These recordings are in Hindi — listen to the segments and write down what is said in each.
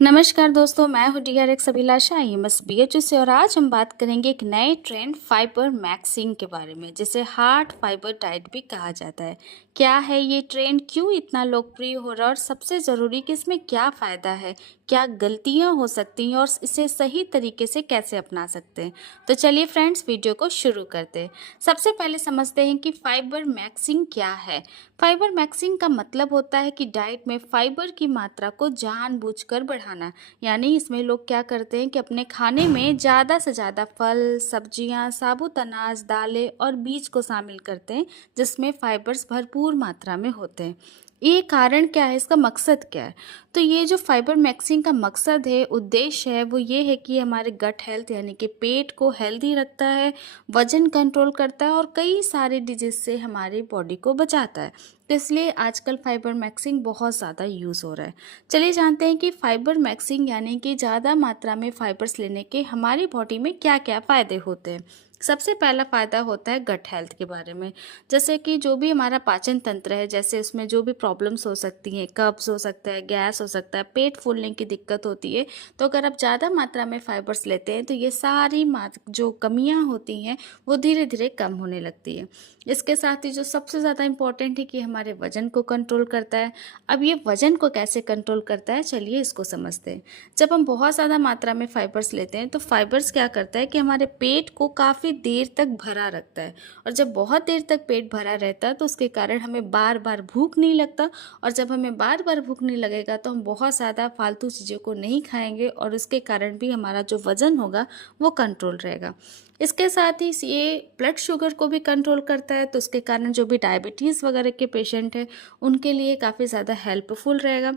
नमस्कार दोस्तों, मैं हूँ DRX अभिलाषा IMS BHU से। और आज हम बात करेंगे एक नए ट्रेंड फाइबर मैक्सिंग के बारे में, जिसे हार्ट फाइबर डाइट भी कहा जाता है। क्या है ये ट्रेंड, क्यों इतना लोकप्रिय हो रहा है और सबसे ज़रूरी कि इसमें क्या फ़ायदा है, क्या गलतियाँ हो सकती हैं और इसे सही तरीके से कैसे अपना सकते हैं। तो चलिए फ्रेंड्स, वीडियो को शुरू करते हैं। सबसे पहले समझते हैं कि फाइबर मैक्सिंग क्या है। फाइबर मैक्सिंग का मतलब होता है कि डाइट में फाइबर की मात्रा को जानबूझकर बढ़ाना। यानी इसमें लोग क्या करते हैं कि अपने खाने में ज़्यादा से ज़्यादा फल, सब्जियां, साबुत अनाज, दालें और बीज को शामिल करते हैं, जिसमें फाइबर्स भरपूर मात्रा में होते हैं। ये कारण क्या है, इसका मकसद क्या है? तो ये जो फाइबर मैक्सिंग का मकसद है, उद्देश्य है, वो ये है कि हमारे गट हेल्थ यानी कि पेट को हेल्दी रखता है, वजन कंट्रोल करता है और कई सारे डिजीज से हमारी बॉडी को बचाता है। तो इसलिए आजकल फाइबर मैक्सिंग बहुत ज़्यादा यूज़ हो रहा है। चलिए जानते हैं कि फाइबर मैक्सिंग यानी कि ज़्यादा मात्रा में फाइबर्स लेने के हमारी बॉडी में क्या क्या फ़ायदे होते हैं। सबसे पहला फ़ायदा होता है गट हेल्थ के बारे में। जैसे कि जो भी हमारा पाचन तंत्र है, जैसे उसमें जो भी प्रॉब्लम्स हो सकती हैं, कब्ज़ हो सकता है, गैस हो सकता है, पेट फूलने की दिक्कत होती है, तो अगर आप ज़्यादा मात्रा में फाइबर्स लेते हैं तो ये सारी जो कमियां होती हैं वो धीरे धीरे कम होने लगती है। इसके साथ ही जो सबसे ज़्यादा इम्पॉर्टेंट है कि हमारे वज़न को कंट्रोल करता है। अब ये वज़न को कैसे कंट्रोल करता है, चलिए इसको समझते हैं। जब हम बहुत ज़्यादा मात्रा में फाइबर्स लेते हैं तो फाइबर्स क्या करता है कि हमारे पेट को काफ़ी देर तक भरा रखता है। और जब बहुत देर तक पेट भरा रहता है तो उसके कारण हमें बार बार भूख नहीं लगता। और जब हमें बार बार भूख नहीं लगेगा तो हम बहुत ज़्यादा फालतू चीज़ों को नहीं खाएंगे और उसके कारण भी हमारा जो वज़न होगा वो कंट्रोल रहेगा। इसके साथ ही ये ब्लड शुगर को भी कंट्रोल करता है, तो उसके कारण जो भी डायबिटीज़ वगैरह के पेशेंट हैं उनके लिए काफ़ी ज़्यादा हेल्पफुल रहेगा।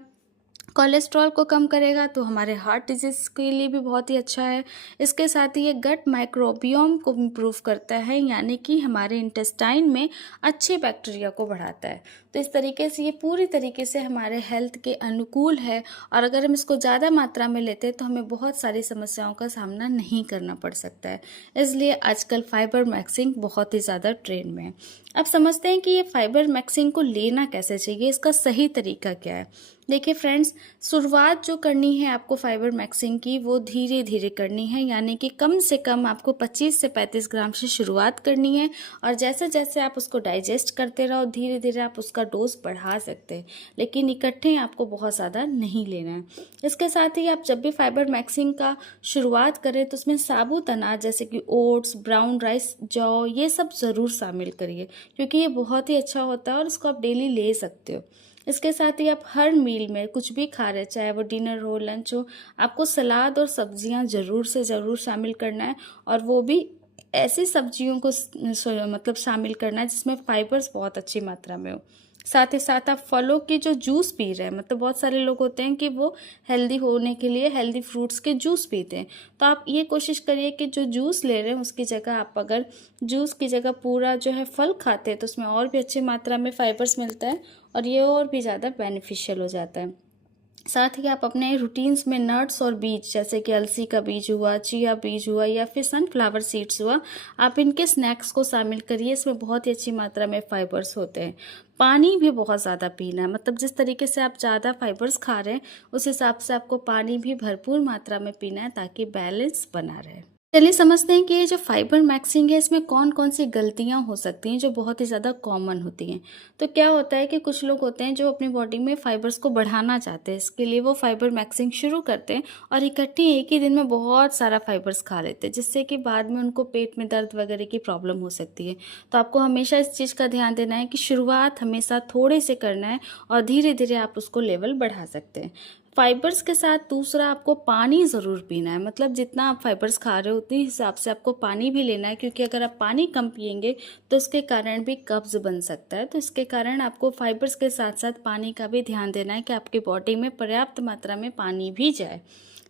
कोलेस्ट्रॉल को कम करेगा तो हमारे हार्ट डिजीज़ के लिए भी बहुत ही अच्छा है। इसके साथ ही ये गट माइक्रोबियोम को इम्प्रूव करता है, यानी कि हमारे इंटेस्टाइन में अच्छे बैक्टीरिया को बढ़ाता है। तो इस तरीके से ये पूरी तरीके से हमारे हेल्थ के अनुकूल है। और अगर हम इसको ज़्यादा मात्रा में लेते हैं तो हमें बहुत सारी समस्याओं का सामना नहीं करना पड़ सकता है। इसलिए आजकल फाइबर मैक्सिंग बहुत ही ज़्यादा ट्रेंड में है। अब समझते हैं कि ये फाइबर मैक्सिंग को लेना कैसे चाहिए, इसका सही तरीका क्या है। देखिए फ्रेंड्स, शुरुआत जो करनी है आपको फाइबर मैक्सिंग की, वो धीरे धीरे करनी है। यानी कि कम से कम आपको 25 से 35 ग्राम से शुरुआत करनी है। और जैसे जैसे आप उसको डाइजेस्ट करते रहो, धीरे धीरे आप उसका डोज बढ़ा सकते हैं, लेकिन इकट्ठे आपको बहुत ज़्यादा नहीं लेना है। इसके साथ ही आप जब भी फाइबर मैक्सिंग का शुरुआत करें तो उसमें साबुत अनाज जैसे कि ओट्स, ब्राउन राइस, जौ, ये सब ज़रूर शामिल करिए, क्योंकि ये बहुत ही अच्छा होता है और इसको आप डेली ले सकते हो। इसके साथ ही आप हर मील में कुछ भी खा रहे, चाहे वो डिनर हो, लंच हो, आपको सलाद और सब्जियां ज़रूर से ज़रूर शामिल करना है। और वो भी ऐसी सब्जियों को मतलब शामिल करना है जिसमें फाइबर्स बहुत अच्छी मात्रा में हो। साथ ही साथ आप फलों के जो जूस पी रहे हैं, मतलब बहुत सारे लोग होते हैं कि वो हेल्दी होने के लिए हेल्दी फ्रूट्स के जूस पीते हैं, तो आप ये कोशिश करिए कि जो जूस ले रहे हैं उसकी जगह आप अगर जूस की जगह पूरा जो है फल खाते हैं तो उसमें और भी अच्छी मात्रा में फाइबर्स मिलता है और ये और भी ज़्यादा बेनिफिशियल हो जाता है। साथ ही आप अपने रूटीन्स में नट्स और बीज जैसे कि अलसी का बीज हुआ, चिया बीज हुआ या फिर सनफ्लावर सीड्स हुआ, आप इनके स्नैक्स को शामिल करिए। इसमें बहुत ही अच्छी मात्रा में फाइबर्स होते हैं। पानी भी बहुत ज़्यादा पीना है, मतलब जिस तरीके से आप ज़्यादा फाइबर्स खा रहे हैं उस हिसाब से आपको पानी भी भरपूर मात्रा में पीना है ताकि बैलेंस बना रहे। चलिए समझते हैं कि ये जो फाइबर मैक्सिंग है इसमें कौन कौन सी गलतियां हो सकती हैं जो बहुत ही ज़्यादा कॉमन होती हैं। तो क्या होता है कि कुछ लोग होते हैं जो अपनी बॉडी में फाइबर्स को बढ़ाना चाहते हैं, इसके लिए वो फाइबर मैक्सिंग शुरू करते हैं और इकट्ठे एक ही दिन में बहुत सारा फाइबर्स खा लेते हैं, जिससे कि बाद में उनको पेट में दर्द वगैरह की प्रॉब्लम हो सकती है। तो आपको हमेशा इस चीज़ का ध्यान देना है कि शुरुआत हमेशा थोड़े से करना है और धीरे धीरे आप उसको लेवल बढ़ा सकते हैं। फाइबर्स के साथ दूसरा, आपको पानी ज़रूर पीना है। मतलब जितना आप फाइबर्स खा रहे हो उतनी हिसाब से आपको पानी भी लेना है, क्योंकि अगर आप पानी कम पिएंगे तो उसके कारण भी कब्ज बन सकता है। तो इसके कारण आपको फाइबर्स के साथ साथ पानी का भी ध्यान देना है कि आपकी बॉडी में पर्याप्त मात्रा में पानी भी जाए।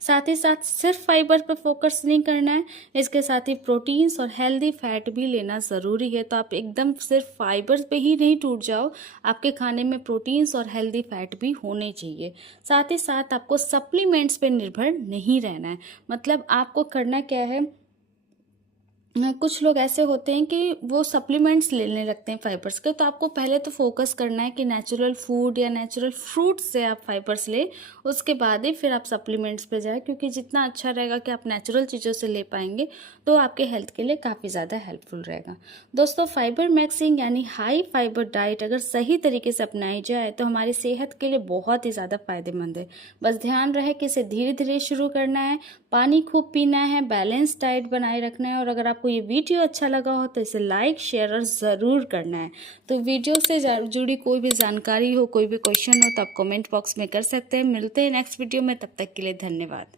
साथ ही साथ सिर्फ फाइबर पर फोकस नहीं करना है, इसके साथ ही प्रोटीन्स और हेल्दी फैट भी लेना ज़रूरी है। तो आप एकदम सिर्फ फाइबर पे ही नहीं टूट जाओ, आपके खाने में प्रोटीन्स और हेल्दी फैट भी होने चाहिए। साथ ही साथ आपको सप्लीमेंट्स पे निर्भर नहीं रहना है। मतलब आपको करना क्या है कुछ लोग ऐसे होते हैं कि वो सप्लीमेंट्स लेने लगते हैं फाइबर्स के, तो आपको पहले तो फोकस करना है कि नेचुरल फूड या नेचुरल फ्रूट से आप फाइबर्स ले, उसके बाद ही फिर आप सप्लीमेंट्स पे जाए, क्योंकि जितना अच्छा रहेगा कि आप नेचुरल चीज़ों से ले पाएंगे तो आपके हेल्थ के लिए काफ़ी ज़्यादा हेल्पफुल रहेगा। दोस्तों, फाइबर मैक्सिंग यानी हाई फाइबर डाइट अगर सही तरीके से अपनाई जाए तो हमारी सेहत के लिए बहुत ही ज़्यादा फायदेमंद है। बस ध्यान रहे कि इसे धीरे धीरे शुरू करना है, पानी खूब पीना है, बैलेंस डाइट बनाए रखना है, और अगर आपको ये वीडियो अच्छा लगा हो तो इसे लाइक शेयर और ज़रूर करना है। तो वीडियो से जुड़ी कोई भी जानकारी हो, कोई भी क्वेश्चन हो तो आप कमेंट बॉक्स में कर सकते हैं। मिलते हैं नेक्स्ट वीडियो में, तब तक के लिए धन्यवाद।